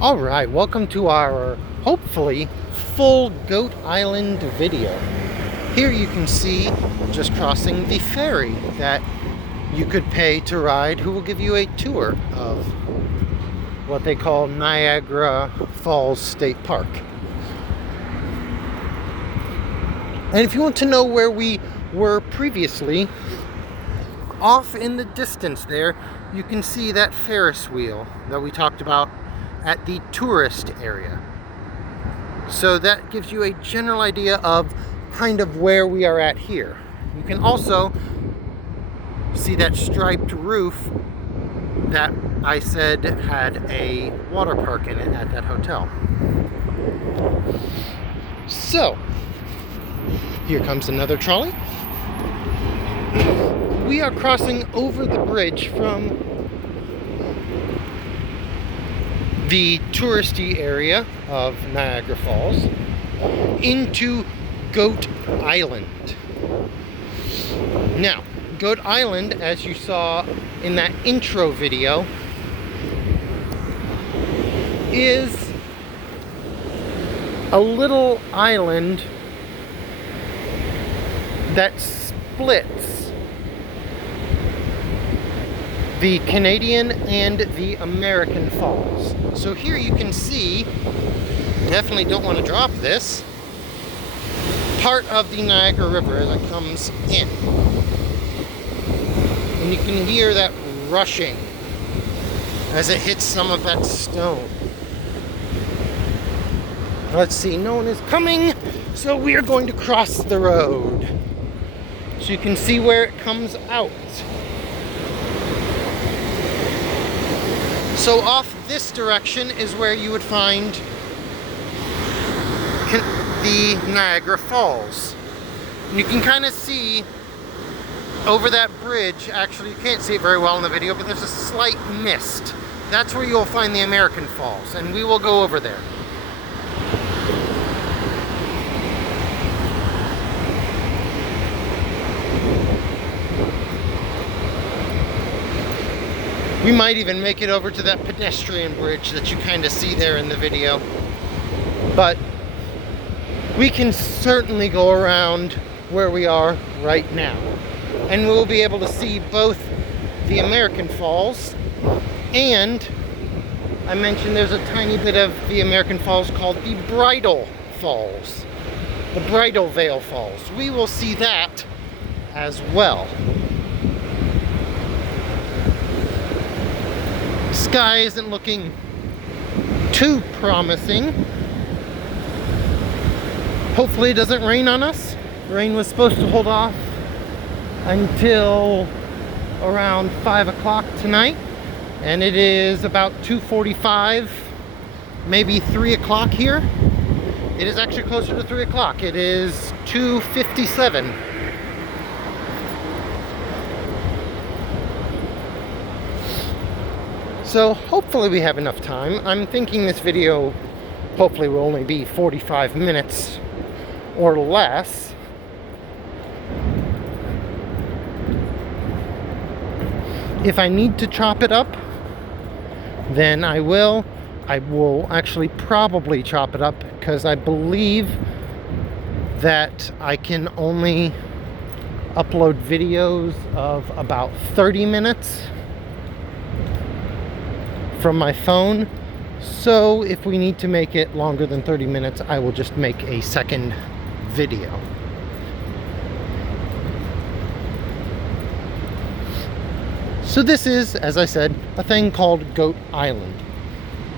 All right, welcome to our hopefully full Goat Island video. Here you can see just crossing the ferry that you could pay to ride, who will give you a tour of what they call Niagara Falls State Park. And if you want to know where we were previously, off in the distance there, you can see that Ferris wheel that we talked about at the tourist area. So that gives you a general idea of kind of where we are at here. You can also see that striped roof that I said had a water park in it at that hotel. So, here comes another trolley. We are crossing over the bridge from the touristy area of Niagara Falls into Goat Island. Now, Goat Island, as you saw in that intro video, is a little island that splits the Canadian and the American Falls. So here you can see, definitely don't want to drop this, part of the Niagara River as it comes in. And you can hear that rushing as it hits some of that stone. Let's see, no one is coming, so we are going to cross the road. So you can see where it comes out. So off this direction is where you would find the Niagara Falls. And you can kind of see over that bridge, actually you can't see it very well in the video, but there's a slight mist. That's where you'll find the American Falls, and we will go over there. We might even make it over to that pedestrian bridge that you kind of see there in the video. But we can certainly go around where we are right now. And we'll be able to see both the American Falls and I mentioned there's a tiny bit of the American Falls called the Bridal Falls. The Bridal Veil Falls. We will see that as well. Sky isn't looking too promising. Hopefully it doesn't rain on us. The rain was supposed to hold off until around 5 o'clock tonight, and it is about 2:45, maybe 3 o'clock here. It is actually closer to 3 o'clock. It is 2:57. So hopefully we have enough time. I'm thinking this video hopefully will only be 45 minutes or less. If I need to chop it up, then I will. I will actually probably chop it up because I believe that I can only upload videos of about 30 minutes from my phone. So if we need to make it longer than 30 minutes, I will just make a second video. So this is, as I said, a thing called Goat Island.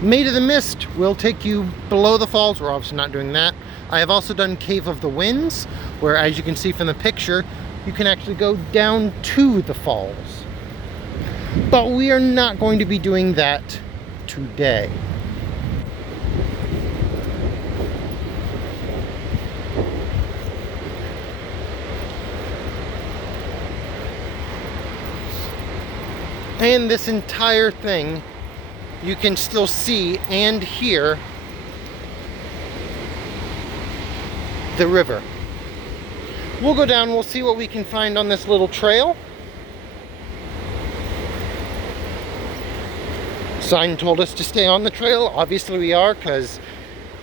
Maid of the Mist will take you below the falls. We're obviously not doing that. I have also done Cave of the Winds, where, as you can see from the picture, you can actually go down to the falls. But we are not going to be doing that today. And this entire thing, you can still see and hear the river. We'll go down, we'll see what we can find on this little trail. Sign told us to stay on the trail. Obviously we are, because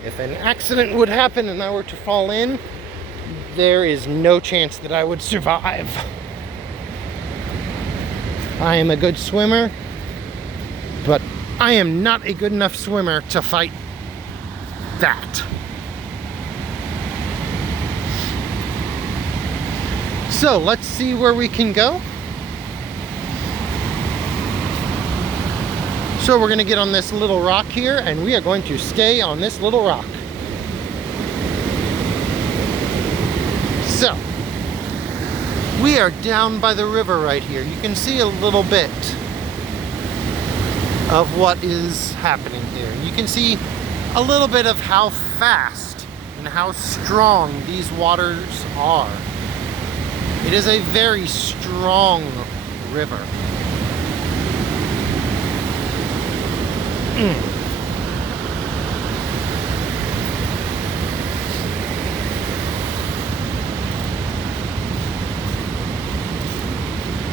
if an accident would happen and I were to fall in, there is no chance that I would survive. I am a good swimmer, but I am not a good enough swimmer to fight that. So let's see where we can go. So we're gonna get on this little rock here, and we are going to stay on this little rock. So, we are down by the river right here. You can see a little bit of what is happening here. You can see a little bit of how fast and how strong these waters are. It is a very strong river.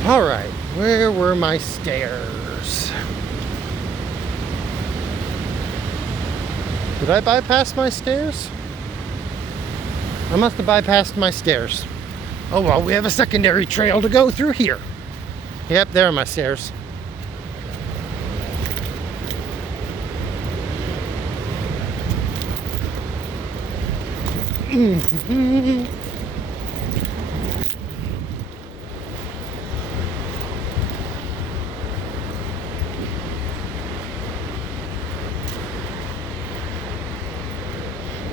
All right, where were my stairs? Did I bypass my stairs? I must have bypassed my stairs. Oh well, we have a secondary trail to go through here. Yep, there are my stairs.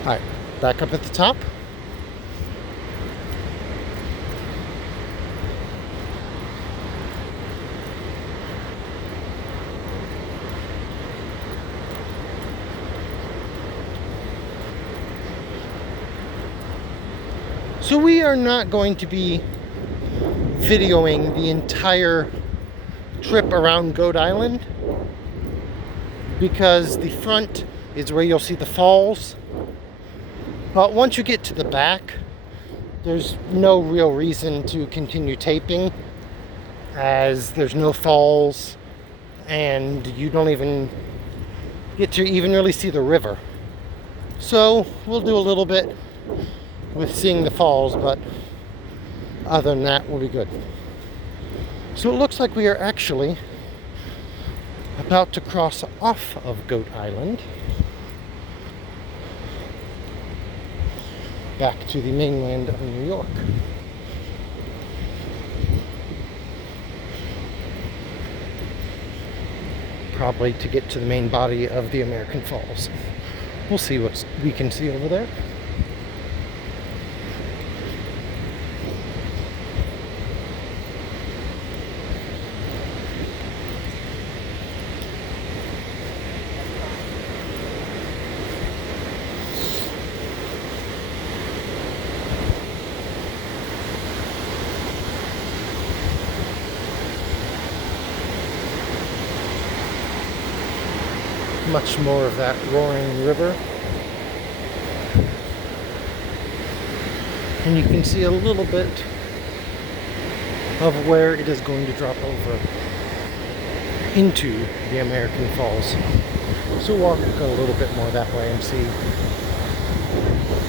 All right, back up at the top. So we are not going to be videoing the entire trip around Goat Island, because the front is where you'll see the falls. But once you get to the back, there's no real reason to continue taping, as there's no falls and you don't even get to even really see the river. So we'll do a little bit with seeing the falls, but other than that, we'll be good. So it looks like we are actually about to cross off of Goat Island back to the mainland of New York. Probably to get to the main body of the American Falls. We'll see what we can see over there. Much more of that roaring river. And you can see a little bit of where it is going to drop over into the American Falls. So we'll walk a little bit more that way and see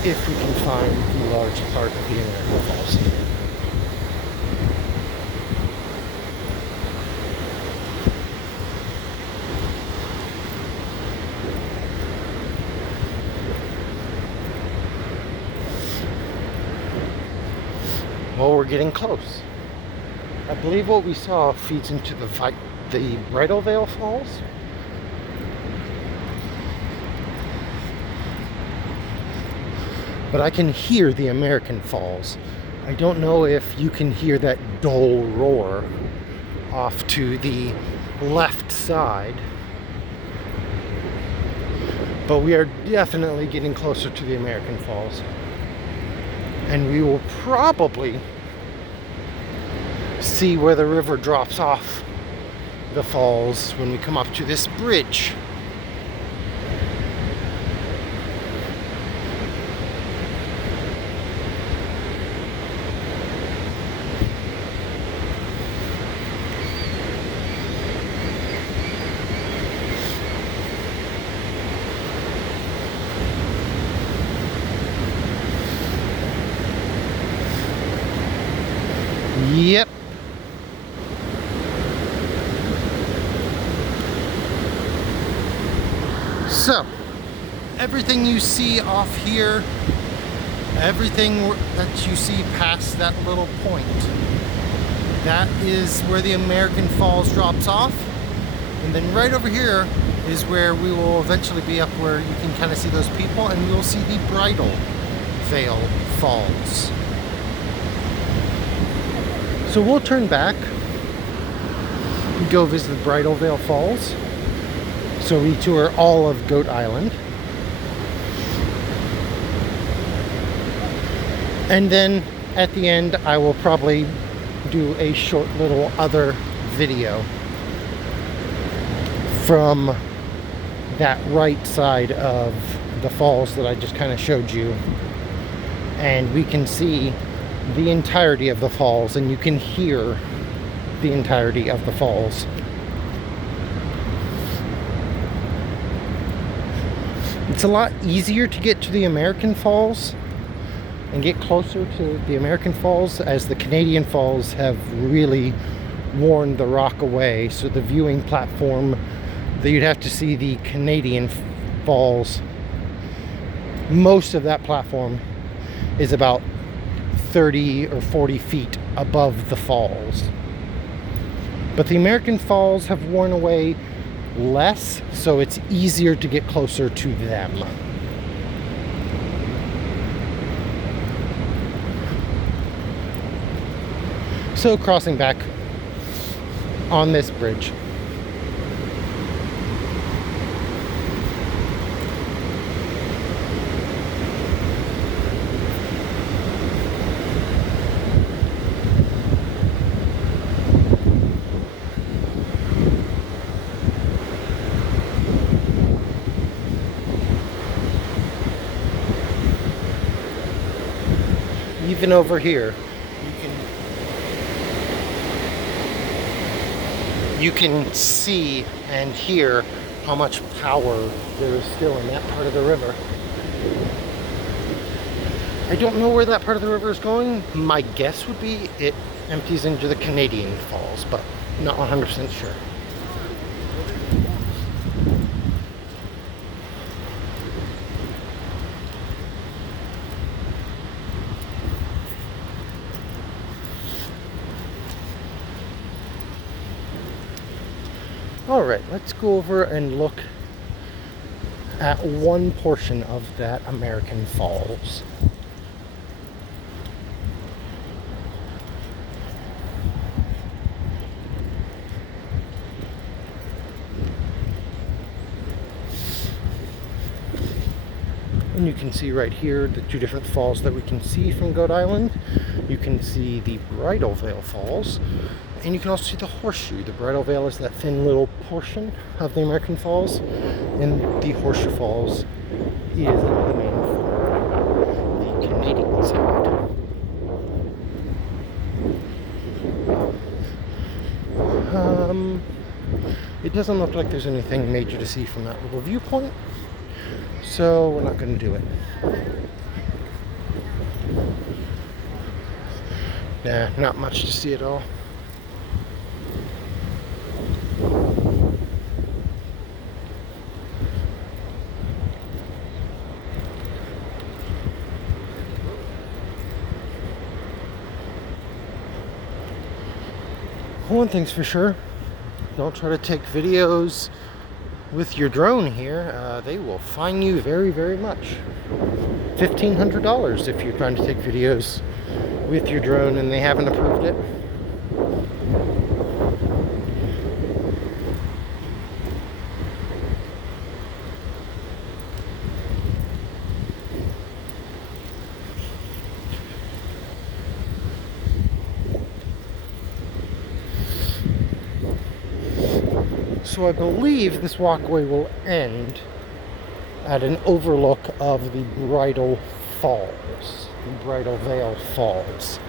if we can find the large part of the American Falls. Well, we're getting close. I believe what we saw feeds into the Bridal Veil Falls. But I can hear the American Falls. I don't know if you can hear that dull roar off to the left side. But we are definitely getting closer to the American Falls. And we will probably see where the river drops off the falls when we come up to this bridge. So, everything you see off here, everything that you see past that little point, that is where the American Falls drops off. And then right over here is where we will eventually be up where you can kind of see those people, and we will see the Bridal Veil Falls. So we'll turn back and go visit the Bridal Veil Falls. So we tour all of Goat Island. And then at the end, I will probably do a short little other video from that right side of the falls that I just kind of showed you. And we can see the entirety of the falls, and you can hear the entirety of the falls. It's a lot easier to get to the American Falls and get closer to the American Falls, as the Canadian Falls have really worn the rock away. So the viewing platform that you'd have to see the Canadian Falls, most of that platform is about 30 or 40 feet above the falls. But the American Falls have worn away less, so it's easier to get closer to them. So crossing back on this bridge. Even over here, you can see and hear how much power there is still in that part of the river. I don't know where that part of the river is going. My guess would be it empties into the Canadian Falls, but not 100% sure. Alright, let's go over and look at one portion of that American Falls. And you can see right here the two different falls that we can see from Goat Island. You can see the Bridal Veil Falls, and you can also see the Horseshoe. The Bridal Veil is that thin little portion of the American Falls, and the Horseshoe Falls is the main fall, the Canadian side. It doesn't look like there's anything major to see from that little viewpoint, so we're not going to do it. Nah, not much to see at all. One thing's for sure, don't try to take videos with your drone here. They will fine you very, very much. $1,500 if you're trying to take videos with your drone and they haven't approved it. So I believe this walkway will end at an overlook of the Bridal Falls, the Bridal Veil Falls.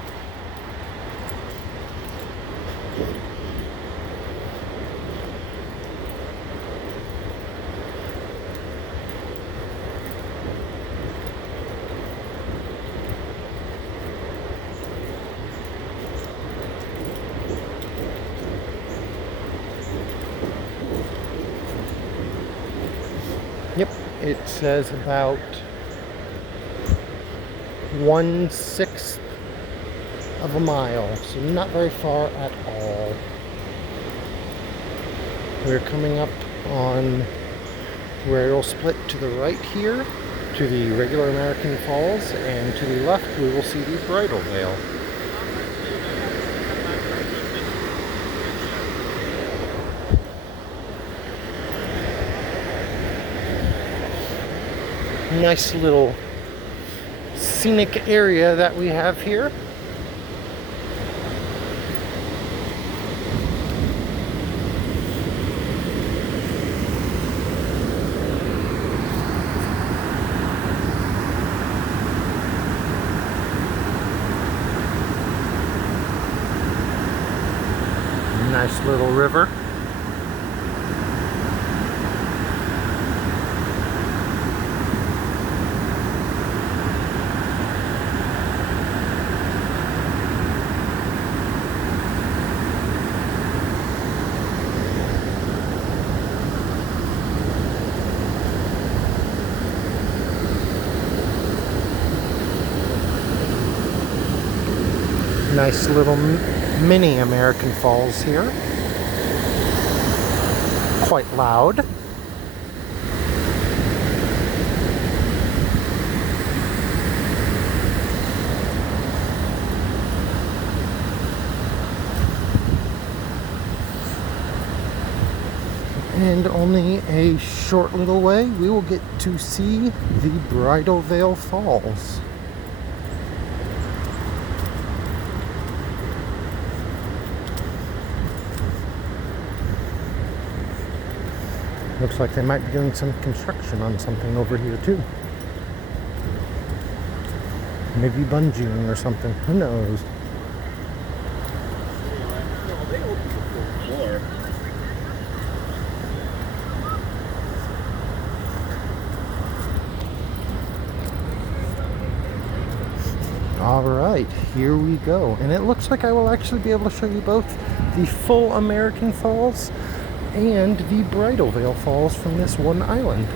Yep, it says about 1/6 of a mile, so not very far at all. We're coming up on where it'll split to the right here, to the regular American Falls, and to the left we will see the Bridal Veil. Nice little scenic area that we have here. Nice little river. Nice little mini American Falls here. Quite loud. And only a short little way we will get to see the Bridal Veil Falls. Looks like they might be doing some construction on something over here too. Maybe bungeeing or something. Who knows? Alright, here we go. And it looks like I will actually be able to show you both the full American Falls and the Bridal Veil Falls from this one island.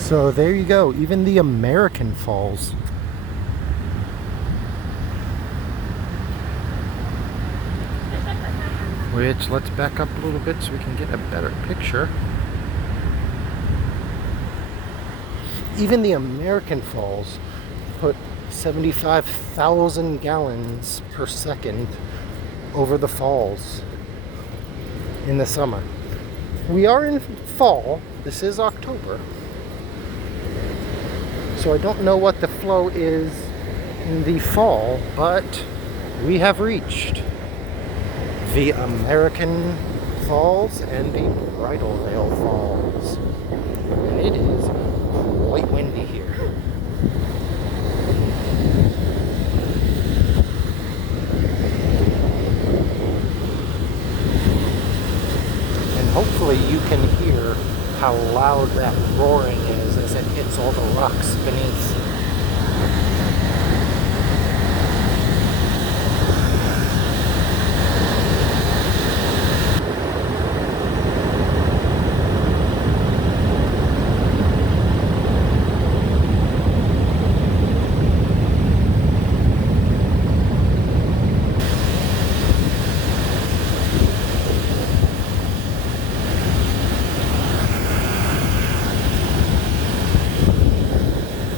So there you go, even the American Falls. Which, let's back up a little bit so we can get a better picture. Even the American Falls put 75,000 gallons per second over the falls in the summer. We are in fall. This is October. So I don't know what the flow is in the fall, but we have reached the American Falls and the Bridal Veil Falls. And it is quite windy here. And hopefully you can hear how loud that roaring is as it hits all the rocks beneath.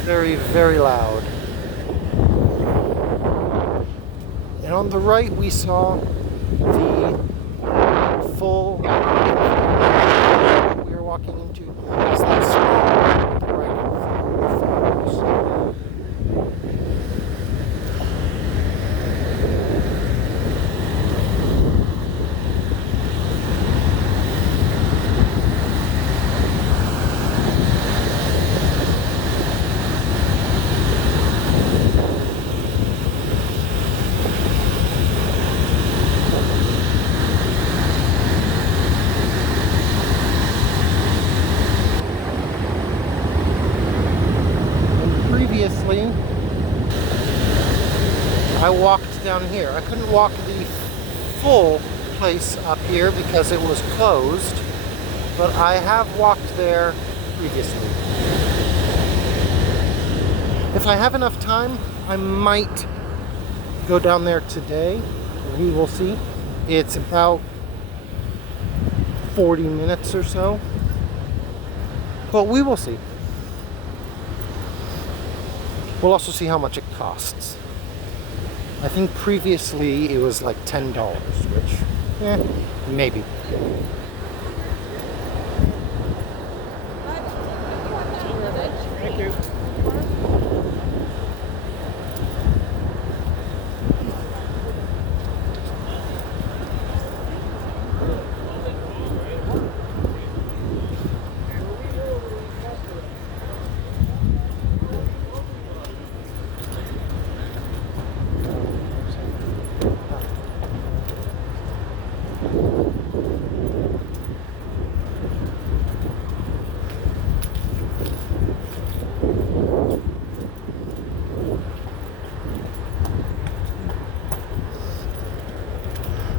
Very, very loud. And on the right we saw the full we were walking into is that small Bridal Falls. Previously, I walked down here. I couldn't walk the full place up here because it was closed, but I have walked there previously. If I have enough time, I might go down there today. We will see. It's about 40 minutes or so, but we will see. We'll also see how much it costs. I think previously it was like $10, which, maybe. Thank you.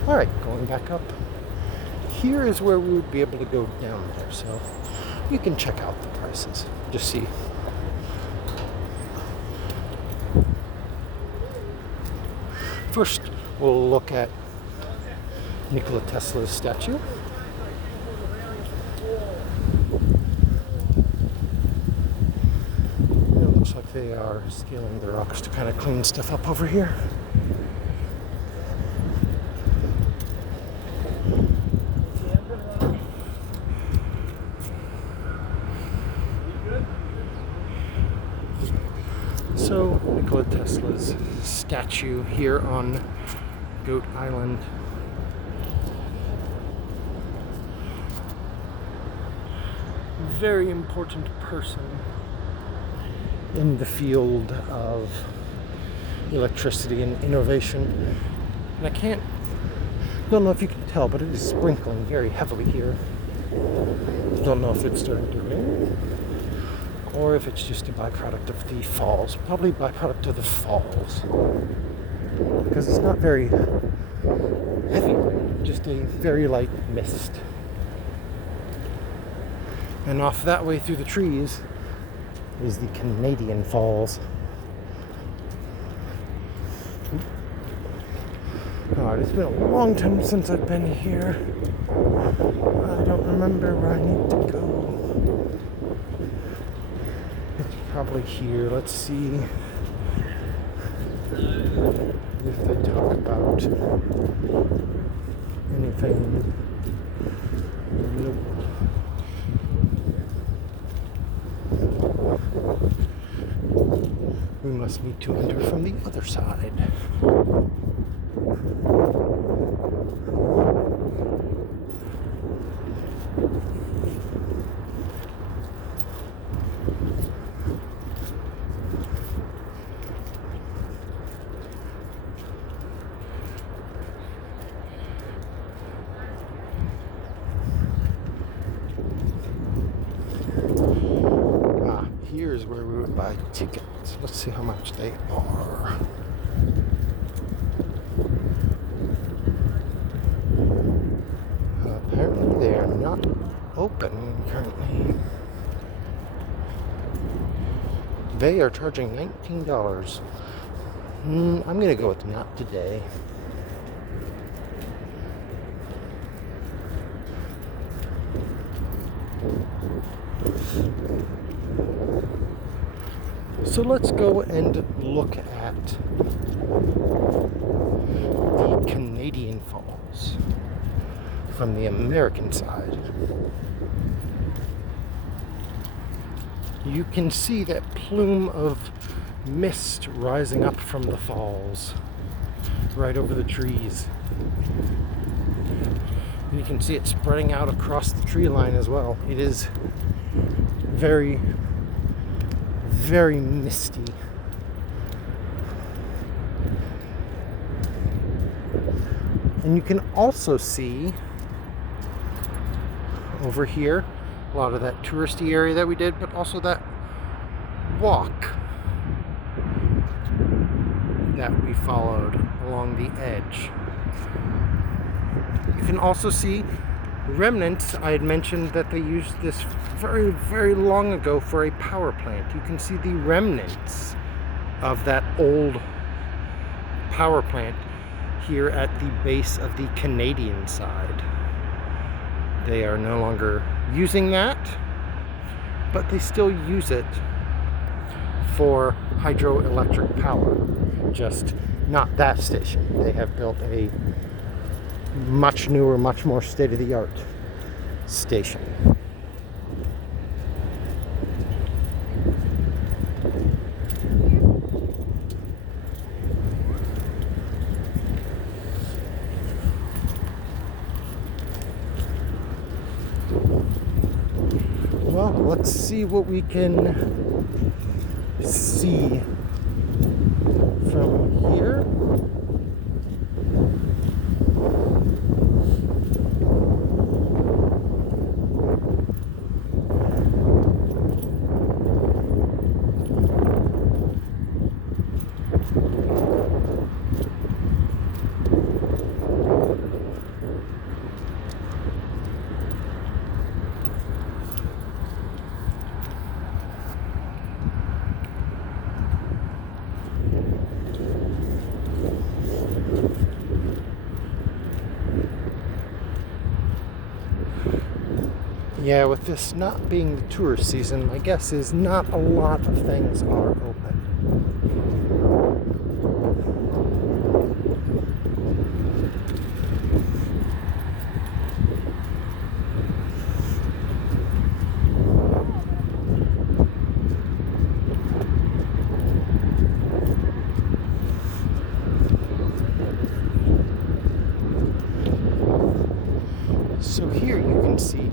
All right, going back up. Here is where we would be able to go down there, so you can check out the prices. Just see. First, we'll look at Nikola Tesla's statue. It looks like they are scaling the rocks to kind of clean stuff up over here. So, Nikola Tesla's statue here on Goat Island. Very important person in the field of electricity and innovation. And don't know if you can tell, but it is sprinkling very heavily here. Don't know if it's starting to rain or if it's just a byproduct of the falls. Probably byproduct of the falls, because it's not very heavy, just a very light mist. And off that way through the trees is the Canadian Falls. God, it's been a long time since I've been here. I don't remember where I need to go. It's probably here. Let's see if they talk about anything. Nope. We must need to enter from the other side. Here's where we would buy tickets. Let's see how much they are. Apparently they are not open currently. They are charging $19. I'm gonna go with not today. So let's go and look at the Canadian Falls from the American side. You can see that plume of mist rising up from the falls right over the trees. And you can see it spreading out across the tree line as well. It is very, very misty. And you can also see over here a lot of that touristy area that we did, but also that walk that we followed along the edge. You can also see remnants. I had mentioned that they used this very, very long ago for a power plant. You can see the remnants of that old power plant here at the base of the Canadian side. They are no longer using that, but they still use it for hydroelectric power. Just not that station. They have built a much newer, much more state-of-the-art station. Well, let's see what we can see from here. Yeah, with this not being the tourist season, my guess is not a lot of things are open. So here you can see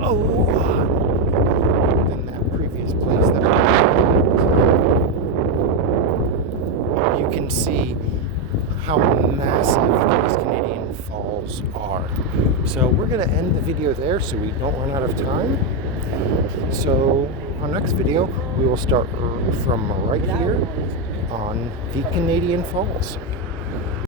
a lot than that previous place that you can see how massive these Canadian Falls are. So we're going to end the video there so we don't run out of time. So our next video we will start from right here on the Canadian Falls.